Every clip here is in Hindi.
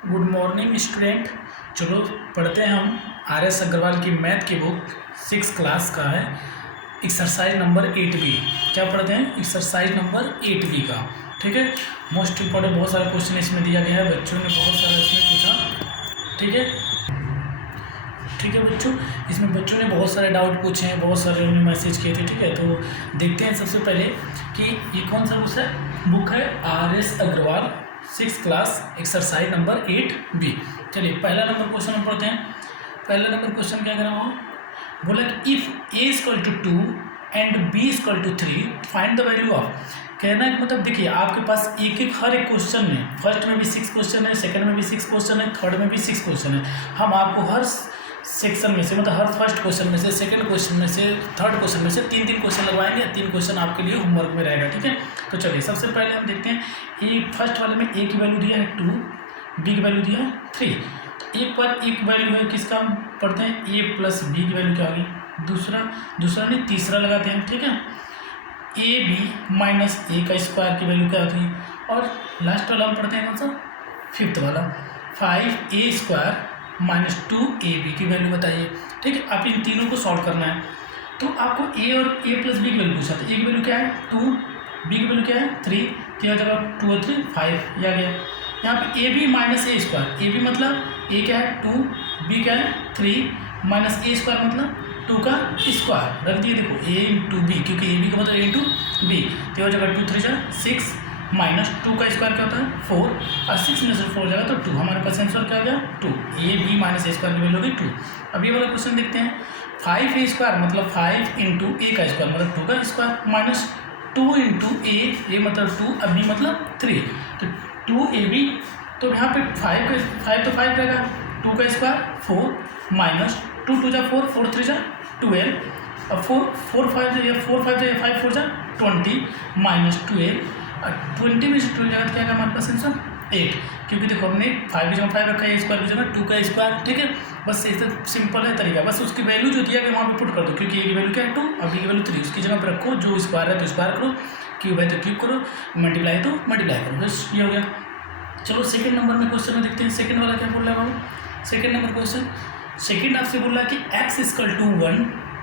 Good morning student. चलो पढ़ते हैं हम RS अग्रवाल की मैथ की बुक 6 क्लास का है एक्सरसाइज नंबर 8B। क्या पढ़ते हैं? एक्सरसाइज नंबर 8B का। ठीक है, मोस्ट इम्पॉर्टेंट बहुत सारा क्वेश्चन इसमें दिया गया है, बच्चों ने बहुत सारा इसमें पूछा। ठीक है बच्चों, इसमें बच्चों ने बहुत सारे डाउट पूछे हैं, बहुत सारे उन्होंने मैसेज किए थे। ठीक है, तो देखते हैं सबसे पहले कि ये कौन सा बुक है RS Agarwal 6 class exercise number 8B। चलिए पहला नंबर क्वेश्चन हम पढ़ते हैं। पहला नंबर क्वेश्चन क्या करा हुआ, बोला कि if A equal to 2 and B equal to 3 find the value of. कहना है मतलब देखिए आपके पास एक हर एक क्वेश्चन में, फर्स्ट में भी 6 क्वेश्चन है, सेकंड में भी 6 क्वेश्चन है, थर्ड में भी 6 क्वेश्चन है। हम आपको हर सेक्शन में से मतलब हर फर्स्ट क्वेश्चन में से, सेकंड क्वेश्चन में से, थर्ड क्वेश्चन में से 3-3 क्वेश्चन लगवाएंगे। 3 क्वेश्चन आपके लिए होमवर्क में रहेगा। ठीक है, तो चलिए सबसे पहले हम देखते हैं। ये फर्स्ट वाले में A की वैल्यू दिया है 2, B की वैल्यू दिया है 3। तो एक पर एक वैल्यू है किसका, हम पढ़ते हैं A प्लस B की वैल्यू क्या होगी, दूसरा नहीं तीसरा लगाते हैं। ठीक है, AB माइनस A का स्क्वायर की वैल्यू क्या होती है, और लास्ट वाला हम पढ़ते हैं कौन सा, फिफ्थ वाला 5A स्क्वायर माइनस 2AB की वैल्यू बताइए। ठीक है, आप इन तीनों को सॉल्व करना है। तो आपको A और A प्लस B की वैल्यू पूछा था। A की वैल्यू क्या है 2, B की वैल्यू क्या है 3, क्या हो जाएगा 2 और 3 5 ये आ गया। यहाँ पे AB minus A square, AB मतलब A क्या है 2, B क्या है 3 माइनस A स्क्वायर मतलब 2 का स्क्वायर रख दिए। देखो A इंटू B, क्योंकि AB का मतलब A इंटू B, तो हो जाएगा 2 3 6 माइनस 2 का स्क्वायर क्या होता है 4, और 6 में से 4 जाएगा तो 2। हमारे पास आंसर क्या हो गया 2। AB माइनस A स्क्वायर की वैल्यू होगी 2। अब ये वाला क्वेश्चन देखते हैं। 5A स्क्वायर मतलब 5 इंटू A का स्क्वायर मतलब 2 का स्क्वायर माइनस 2 इंटू A मतलब 2, अब B मतलब 3, तो 2AB। तो यहाँ पे 5 तो 5 रहेगा, 2 का स्क्वायर 4 माइनस 2 2 4 4 3 12, और 4 5 5 4 20 माइनस 12, और 20 में से 12 जाएगा क्या है हमारे पास आंसर 8, क्योंकि देखो हमने 5 की जगह 5 रखा है, स्क्वायर की जगह 2 का स्क्वायर। ठीक है, बस ऐसे सिंपल है तरीका, बस उसकी वैल्यू जो दिया गया वहाँ पे पुट कर दो, क्योंकि A की वैल्यू क्या है 2 और B की वैल्यू 3, उसकी जगह पर रखो। जो स्क्वायर है तो स्क्वायर करो, क्यूब है तो क्यूब करो, मल्टीप्लाई है तो मल्टीप्लाई करो, बस ये हो गया। चलो सेकंड नंबर में क्वेश्चन में देखते हैं। सेकंड वाला क्या बोल रहा है बाबू, सेकंड नंबर क्वेश्चन। सेकंड आपसे बोल रहा है कि x equal to 1,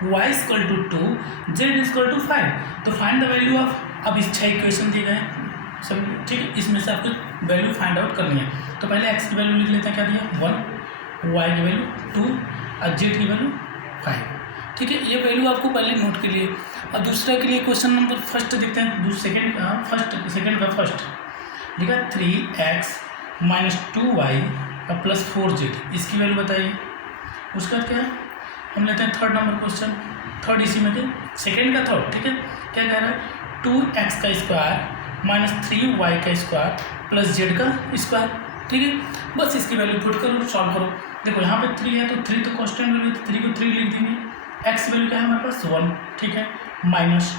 y equal to 2, z equal to 5, तो फाइंड द वैल्यू ऑफ। अब इस 6 इक्वेशन दिए गए हैं सब। ठीक है, इसमें से आपको वैल्यू फाइंड आउट करनी है। तो पहले x की वैल्यू लिख लेते हैं, क्या दिया 1, y की वैल्यू 2 और z की वैल्यू 5। ठीक है, ये वैल्यू आपको पहले नोट के लिए। और दूसरा के लिए क्वेश्चन नंबर फर्स्ट देखते हैं, सेकंड का फर्स्ट लिखा 3x माइनस 2y और प्लस 4z, इसकी वैल्यू बताइए। उसका क्या है, हम लेते हैं थर्ड नंबर क्वेश्चन, थर्ड इसी में थे, सेकेंड का थर्ड। ठीक है, क्या कह रहा है 2x का स्क्वायर माइनस 3y का स्क्वायर प्लस z का स्क्वायर। ठीक है, बस इसकी वैल्यू पुट करो, सॉल्व करो। देखो यहाँ पे 3 है तो 3 तो कॉन्स्टेंट वैल्यू, 3 को 3 लिख देंगे। x वैल्यू क्या है हमारे पास 1, ठीक है, माइनस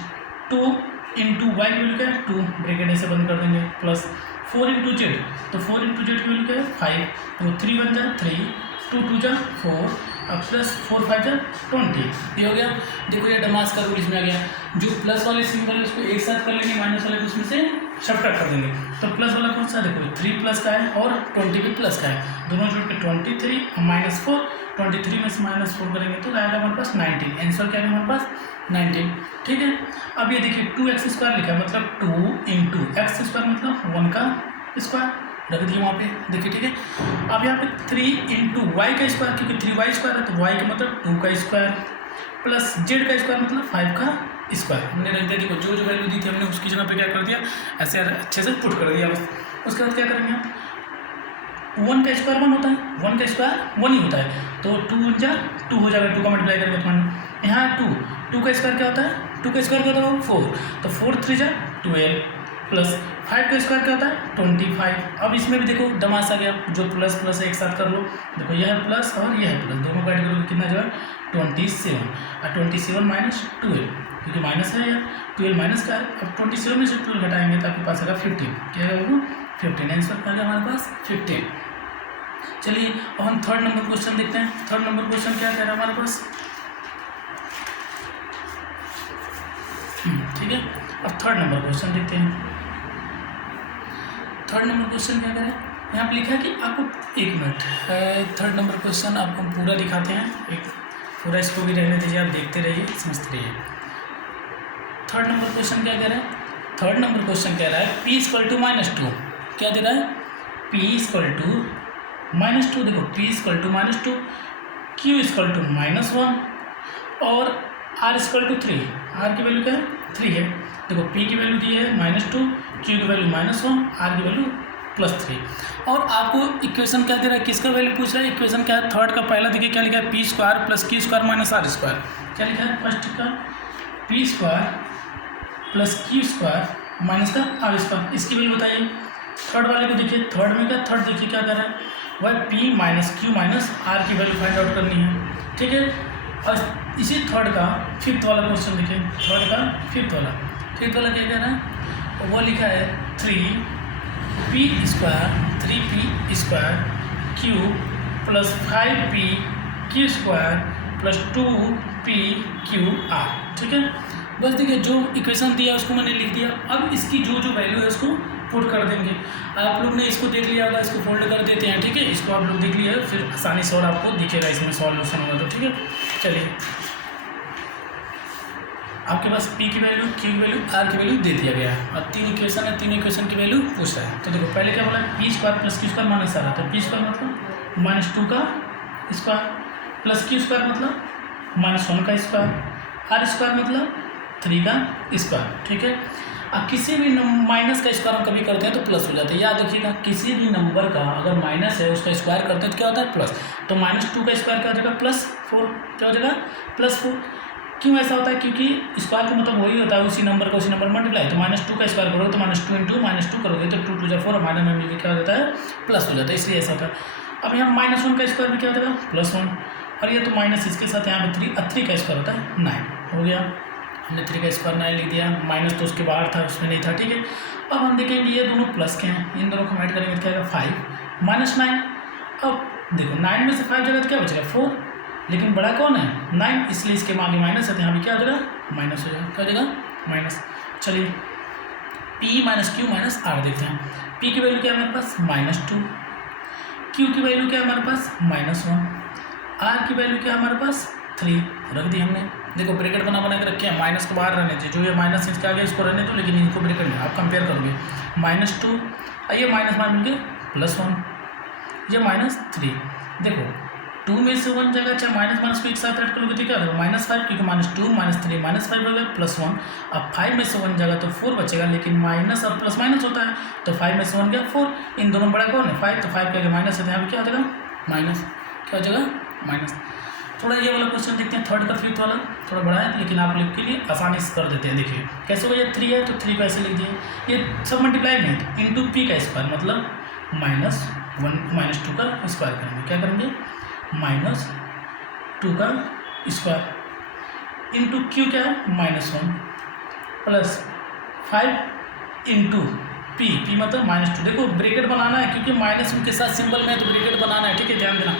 2 इंटू वाई की वैल्यू क्या है 2, ब्रैकेट ऐसे बंद कर देंगे, प्लस 4 इंटू जेड, तो 4 इंटू जेड की वैल्यू क्या है 5, तो 3 बन जाए 3, 2 2 जा 4, अब प्लस 4 5 जा 20, ये हो गया। देखो ये डमास का रूल इसमें आ गया, जो प्लस वाले सिंबल है उसको एक साथ कर लेंगे, माइनस वाले को उसमें से सब्ट्रैक्ट कर देंगे। तो प्लस वाला कौन सा, देखो 3 प्लस का है और 20 भी प्लस का है, दोनों जोड़ के 23 माइनस 4, 23 में से माइनस 4 करेंगे तो आएगा हमारे पास 19। आंसर क्या है हमारे पास 19। ठीक है, अब ये देखिए 2x स्क्वायर लिखा है, मतलब 2 इंटू एक्स स्क्वायर मतलब 1 का स्क्वायर रख दिए वहाँ पे, देखिए। ठीक है, अब यहाँ पे 3 इंटू वाई का स्क्वायर, क्योंकि 3y स्क्वायर है तो y का मतलब 2 का स्क्वायर प्लस z का स्क्वायर मतलब 5 का स्क्वायर हमने रख दिया। देखो जो वैल्यू दी थी हमने उसकी जगह पे क्या कर दिया, ऐसे अच्छे से पुट कर दिया बस। उसके बाद क्या करेंगे, 1 का स्क्वायर 1 होता है, 1 का स्क्वायर 1 ही होता है, तो 2 जा 2 हो जाएगा, 2 का मल्टीप्लाई करके तुम्हारे यहाँ 2 का स्क्वायर क्या होता है, 2 का स्क्वायर क्या होता है 4, तो 4 3 जा 12 प्लस 5 का स्क्वायर क्या होता है 25। अब इसमें भी देखो दमास आ गया, जो प्लस प्लस एक साथ कर लो। देखो यह है प्लस और यह है प्लस, दोनों का ऐड करोगे कितना जो है 27, और 27 माइनस 12, क्योंकि माइनस है यार, 12 माइनस का है। अब 27 में से 12 घटाएंगे तो आपके पास आएगा 15, क्या है वो 15, आंसर आ गया हमारे पास 15। चलिए अब हम थर्ड नंबर क्वेश्चन देखते हैं। थर्ड नंबर क्वेश्चन क्या कह रहा है हमारे पास, ठीक है। अब थर्ड नंबर क्वेश्चन देखते हैं। थर्ड नंबर क्वेश्चन क्या करें, यहाँ पे लिखा है कि आपको 1 मिनट, थर्ड नंबर क्वेश्चन आपको हम पूरा दिखाते हैं, एक पूरा इसको भी रहने दीजिए, आप देखते रहिए, समझते रहिए। थर्ड नंबर क्वेश्चन क्या कह रहा है? थर्ड नंबर क्वेश्चन कह रहा है p इक्वल टू -2, क्या दे रहा है? p इक्वल टू -2, देखो p equal to -2, q equal to -1 और r इक्वल टू 3। r की वैल्यू क्या है? 3 है। देखो p की वैल्यू दी है -2, q की वैल्यू -1, r की वैल्यू +3। और आपको इक्वेशन क्या दे रहा है? किसका वैल्यू पूछ रहा है? इक्वेशन क्या है? थर्ड का पहला देखिए क्या लिखा है? p square plus q square minus r square. क्या लिखा है? फर्स्ट का p square plus q square minus का r स्क्वायर, इसकी वैल्यू बताइए। थर्ड वाले को देखिए, थर्ड में क्या, थर्ड देखिए क्या कर रहा है? वह p minus q minus r की वैल्यू फाइंड आउट करनी है, ठीक है। और इसी थर्ड का फिफ्थ वाला क्वेश्चन देखिए, थर्ड का फिफ्थ वाला क्या कह रहा है? वो लिखा है 3p square q plus 5p q square plus 2p q r, ठीक है। बस देखिए जो इक्वेशन दिया उसको मैंने लिख दिया। अब इसकी जो जो वैल्यू है उसको पुट कर देंगे। आप लोग ने इसको देख लिया होगा, इसको फोल्ड कर देते हैं, ठीक है। इसको आप लोग देख लिया, फिर आसानी से और आपको दिखेगा इसमें सॉल्यूशन होगा तो, ठीक है। चलिए, आपके पास p की वैल्यू, q की वैल्यू, r की वैल्यू दे दिया गया है और 3 इक्वेशन है, 3 इक्वेशन की वैल्यू पूछ रहा है। तो देखो पहले क्या बोला? p square plus q square minus r, तो p स्क्वायर मतलब -2 का स्क्वायर प्लस q स्क्वायर मतलब -1 का स्क्वायर, r स्क्वायर मतलब 3 का स्क्वायर, ठीक है। अब किसी भी माइनस का स्क्वायर हम कभी करते हैं तो प्लस हो जाता है। याद रखिएगा, किसी भी नंबर का अगर माइनस है उसका स्क्वायर करते हैं तो क्या होता है? प्लस। तो -2 का स्क्वायर क्या हो जाएगा? +4, क्या हो जाएगा? +4। क्यों ऐसा होता है? क्योंकि स्क्वायर का मतलब वही होता है, उसी नंबर का उसी नंबर मल्टीप्लाई। तो -2 का स्क्वायर करोगे तो -2 इंटू -2 करोगे तो 2 2 4 माइनस में मिलकर क्या हो जाता है? प्लस हो जाता है, इसलिए ऐसा होता है। अब यहाँ -1 का स्क्वायर भी क्या हो जाएगा? +1, और ये तो माइनस इसके साथ यहाँ पे 3 का स्क्वायर होता है 9, हो गया। हमने 3 का स्क्वायर 9 लिख दिया, माइनस तो उसके बाहर था, उसमें नहीं था, ठीक है। अब हम देखेंगे ये दोनों प्लस के हैं, इन दोनों को हम ऐड करेंगे तो क्या आएगा? 5 माइनस 9। अब देखो 9 में से 5 जगह तो क्या बचेगा? 4, लेकिन बड़ा कौन है? 9, इसलिए इसके आगे माइनस है तो यहाँ भी क्या हो जाएगा? माइनस हो जाएगा, क्या हो जाएगा? माइनस। चलिए p minus Q minus r देखते हैं। p की वैल्यू क्या है हमारे पास? -2, q की वैल्यू क्या है हमारे पास? -1, r की वैल्यू क्या है हमारे पास? 3 रख दी हमने। देखो ब्रैकेट बना के रखे हैं, माइनस को बाहर रहने दीजिए, जो ये माइनस इसके आगे इसको रहने दो, लेकिन इनको ब्रैकेट में आप कंपेयर करोगे। -2, ये माइनस मान मिल +1, ये -3। देखो 2 में से 1 जगह चाहे माइनस को एक साथ ऐड करोगे तो क्या होगा? -5, क्योंकि -2 -3 -5 हो गया +1। अब 5 में से 1 जगह तो 4 बचेगा, लेकिन माइनस और प्लस माइनस होता है, तो 5 में से 1 गया 4। इन दोनों बड़ा कौन है? 5, तो 5 के आगे माइनस है तो यहाँ पे क्या हो जाएगा? माइनस, क्या हो जाएगा? माइनस। थोड़ा ये वाला क्वेश्चन देखते हैं, थर्ड का फिफ्थ वाला थोड़ा बड़ा है, लेकिन आप लोग के लिए आसानी से कर देते हैं। देखिए कैसे होगा? ये 3 है तो 3 को ऐसे लिख दिए, ये सब मल्टीप्लाई में है, इंटू p का स्क्वायर मतलब -2 का स्क्वायर करेंगे। क्या करेंगे? -2 का स्क्वायर इंटू q क्या है? -1 प्लस 5 इंटू p मतलब -2। देखो ब्रैकेट बनाना है, क्योंकि माइनस उनके साथ सिंबल में है तो ब्रैकेट बनाना है, ठीक है, ध्यान देना।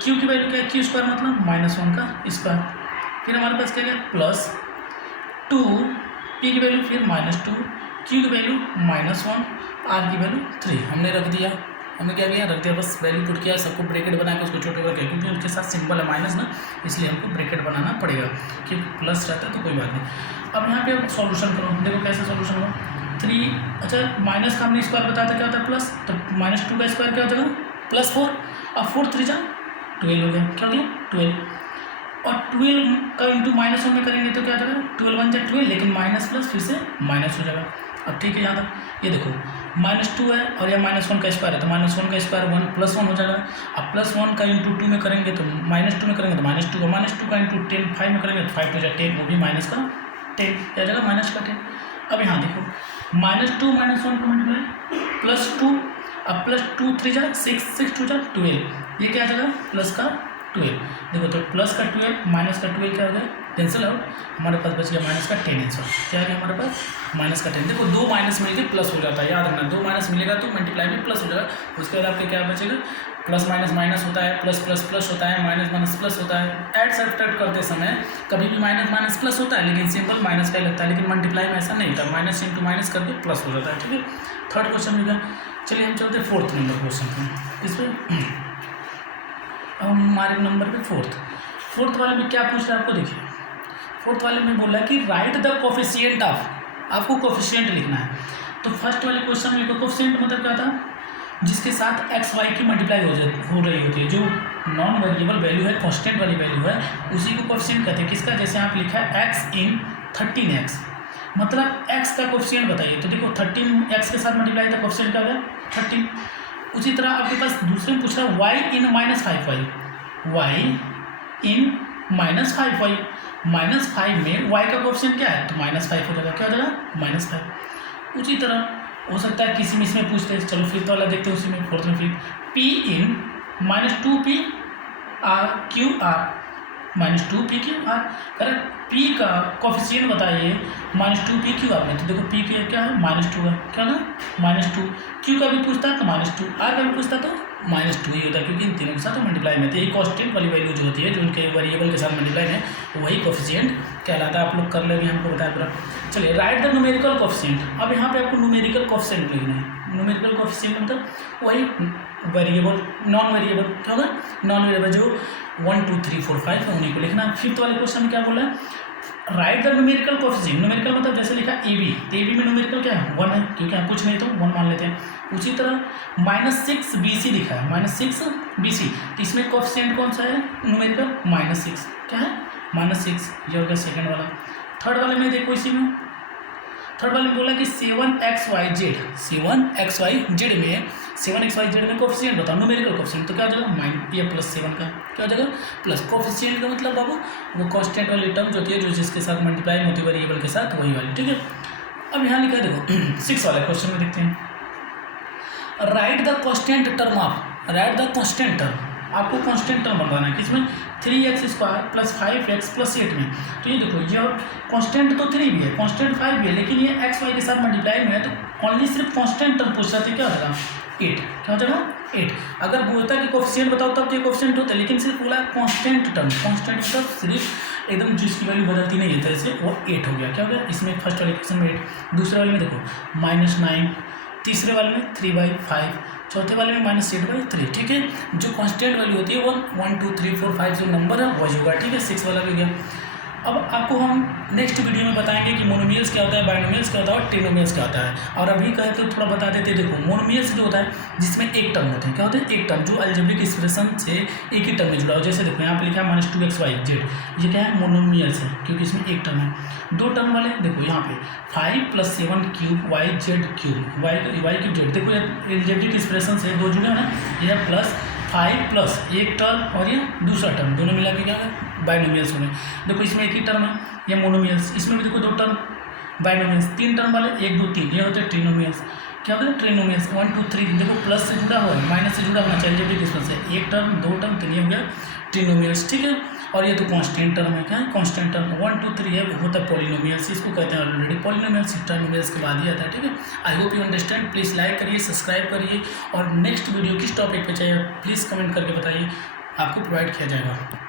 q की वैल्यू क्या है? q स्क्वायर मतलब -1 का स्क्वायर, फिर हमारे पास क्या है? +2, p की वैल्यू फिर -2, q की वैल्यू -1, r की वैल्यू 3 हमने रख दिया। हमने क्या किया? रख दिया, बस वैल्यू पुट किया, सबको ब्रैकेट बना के उसको छोटे कर दिया, क्योंकि उनके साथ सिंबल है माइनस ना, इसलिए हमको ब्रैकेट बनाना पड़ेगा, क्योंकि प्लस रहता है तो कोई बात नहीं। अब यहाँ पे आप सॉल्यूशन करो, देखो कैसे सॉल्यूशन होगा। 3, अच्छा माइनस का हमने स्क्वायर बताया था क्या होता है? प्लस, तो -2 का स्क्वायर क्या हो जाएगा? +4, अब 4 3 जा 12 हो गया, क्या हो गया? 12। और 12 का इंटू -1 में करेंगे तो क्या हो जाएगा? 12 1 जा 12, लेकिन माइनस प्लस फिर से माइनस हो जाएगा। अब ठीक है, यहाँ तक ये देखो -2 है और यह -1 का स्क्वायर है, तो -1 का स्क्वायर 1 + 1 हो जाएगा। अब +1 का इंटू 2 में करेंगे तो -2 में करेंगे तो -2 का इंटू 10 5 में करेंगे तो 5 हो जाएगा 10, वो भी माइनस का 10, क्या जाएगा? माइनस का 10। अब यहाँ देखो -2 -1 का मल्टीप्लाई +2, अब +2 3 जा 6 6 2 जा 12, ये क्या आ जाएगा? प्लस का 12। देखो तो प्लस का 12 माइनस का 12 क्या हो गया? कैंसिल आउट, हमारे पास बच गया माइनस का 10 आंसर। क्या आ गया हमारे पास? माइनस का 10। देखो 2 माइनस मिलकर प्लस हो जाता है, याद रखना, 2 माइनस मिलेगा तो मल्टीप्लाई में प्लस हो जाएगा। उसके बाद आपके क्या बचेगा? प्लस माइनस माइनस होता है, प्लस प्लस प्लस होता है, माइनस माइनस प्लस होता है। ऐड सब्ट्रैक्ट करते समय कभी भी माइनस माइनस प्लस होता है, लेकिन सिंपल माइनस का ही लगता है, लेकिन मल्टीप्लाई में ऐसा नहीं होता, माइनस इंटू माइनस करके प्लस हो जाता है, ठीक है। थर्ड क्वेश्चन में क्या? चलिए हम चलते हैं 4th नंबर क्वेश्चन पे। इसमें अब हमारे नंबर पे 4th वाले में क्या पूछ रहा है आपको देखिए। 4th वाले में बोला है कि राइट द कोफिशिएंट ऑफ, आपको कोफिशिएंट लिखना है। तो फर्स्ट वाले क्वेश्चन में कोफिशिएंट मतलब क्या था, जिसके साथ एक्स वाई की मल्टीप्लाई हो रही होती है, जो नॉन वेरिएबल वैल्यू है, कांस्टेंट वाली वैल्यू है, उसी को कोफिशिएंट कहते हैं। किसका, जैसे आप लिखा है एक्स इन 13x, मतलब x का कोफिशिएंट बताइए। तो देखो 13x के साथ मल्टीप्लाई था, कोफिशिएंट क्या गया 13। उसी तरह आपके पास दूसरे में पूछ रहा है y इन -5y, y इन -5y, -5 में y का कोफिशिएंट क्या है, तो -5 हो जाएगा, क्या हो जाएगा -5। उसी तरह हो सकता है किसी में इसमें पूछते हैं, चलो फिफ्थ वाला देखते हैं, उसी में 4th में फिर p इन -2p r q r, -2p/q/r, correct. p का कोफिशिएंट बताइए -2p/q/r में, तो देखो p क्या है -2 है, क्या ना -2, q का भी पूछता है तो -2, r का भी पूछता है तो -2 ही होता है, क्योंकि इन तीनों के साथ मल्टीप्लाई में थे। यही कांस्टेंट वाली वैल्यू जो होती है, जो उनके वेरिएबल के साथ मल्टीप्लाई है, वही कोफिशिएंट कहलाता है। आप लोग कर लेंगे, हमको बताया पूरा। चलिए राइट द न्यूमेरिकल कोफिशिएंट। अब यहाँ पे आपको न्यूमेरिकल कोफिशिएंट लिखना है। न्यूमेरिकल कोफिशिएंट मतलब वही वेरिएबल, नॉन वेरिएबल क्या होगा, नॉन वेरिएबल जो 1 2 3 4 5 है, उन्हीं को लिखना है। फिफ्थ वाले क्वेश्चन में क्या बोला है, right the numerical coefficient. Numerical मतलब जैसे लिखा ए बी, तो ए बी में न्यूमेरिकल क्या है 1 है, क्योंकि यहाँ कुछ नहीं तो 1 मान लेते हैं। उसी तरह -6 BC लिखा है, -6 BC, तो इसमें कोफिशिएंट कौन सा है न्यूमेरिकल, -6, क्या है -6, ये हो गया सेकंड वाला। थर्ड वाले में देखो, इसी में थर्ड वाले में बोला कि 7xyz में 7xyz में कोफिशिएंट बताओ, न्यूमेरिकल कोफिशिएंट, तो क्या हो जाएगा ये +7 का, क्या हो जाएगा प्लस। कोफिशिएंट का मतलब बाबू वो कांस्टेंट वाली टर्म जो होती है, जो जिसके साथ मल्टीप्लाई होती है वेरिएबल के साथ, वही वाली, ठीक है। अब यहाँ लिखा है देखो 6 वाला क्वेश्चन में देखते हैं, right the constant term of, right the constant term, आपको कांस्टेंट टर्म बनवाना है, किसमें 3x² + 5x + 8 में। तो ये देखो, ये कांस्टेंट तो 3 भी है, कांस्टेंट 5 भी है, लेकिन ये एक्स वाई के साथ मल्टीप्लाई में है, तो ओनली सिर्फ कांस्टेंट टर्म पूछ रहे थे, क्या हो जाएगा 8, क्या हो जाएगा 8। अगर बोलता कि कोफिशिएंट बताओ तब तो ये कोफिशिएंट होता है, लेकिन सिर्फ बोला कांस्टेंट टर्म, कांस्टेंट मतलब सिर्फ एकदम जिसकी वैल्यू बदलती नहीं है, तरह से वो 8 हो गया, क्या हो गया। इसमें फर्स्ट वाले क्वेश्चन में 8, दूसरे वाले में देखो -9, तीसरे वाले में 3/5, चौथे वाले में -8/3, ठीक है। जो कांस्टेंट वैल्यू होती है वो 1 2 3 4 5 जो नंबर है वही होगा, ठीक है। 6 वाला भी हो गया। अब आपको हम नेक्स्ट वीडियो में बताएंगे कि मोनोमियल्स क्या होता है, बायनोमियल्स क्या होता है और ट्रिनोमियल्स क्या होता है। और अभी कहे तो थोड़ा बता देते हैं। देखो मोनोमियल्स जो होता है जिसमें एक टर्म होते हैं, क्या होते हैं एक टर्म, जो अलजेब्रिक एक्सप्रेशन से एक ही टर्म में जुड़ा हो। जैसे देखो यहाँ पे लिखा है -2xyz, ये क्या है मोनोमियल्स है, क्योंकि इसमें एक टर्म है। दो टर्म वाले देखो यहाँ पे 5 + 7 क्यूब yz³ y³z, देखो ये अलजेब्रिक एक्सप्रेशन से दो जुड़े हो ना, ये +5 प्लस एक टर्म और ये दूसरा टर्म, दोनों मिला के क्या है बायनोमियल्स हो गए। देखो इसमें एक ही टर्म है, ये मोनोमियल्स, इसमें भी देखो दो टर्म बायनोमियल्स, 3 टर्म वाले 1 2 3, ये होते हैं ट्रिनोमियल्स। क्या होता है ट्रिनोमियल्स 1 2 3, देखो प्लस से जुड़ा हुआ है, माइनस से जुड़ा होना चाहिए, जब भी किस्मत से एक टर्म दो टर्म 3 हो गया ट्रिनोमियल्स, ठीक है। और ये तो कांस्टेंट टर्म है, क्या है कांस्टेंट टर्म 1 2 3 है, वो होता है पॉलिनोमियल्स, इसको कहते हैं ऑलरेडी पॉलिनोमियल्स, ट्रिनोमियल्स के बाद ही आता है, ठीक है। I hope you understand. Please like करिए, सब्सक्राइब करिए, और नेक्स्ट वीडियो किस टॉपिक पे चाहिए प्लीज़ कमेंट करके बताइए, आपको प्रोवाइड किया जाएगा।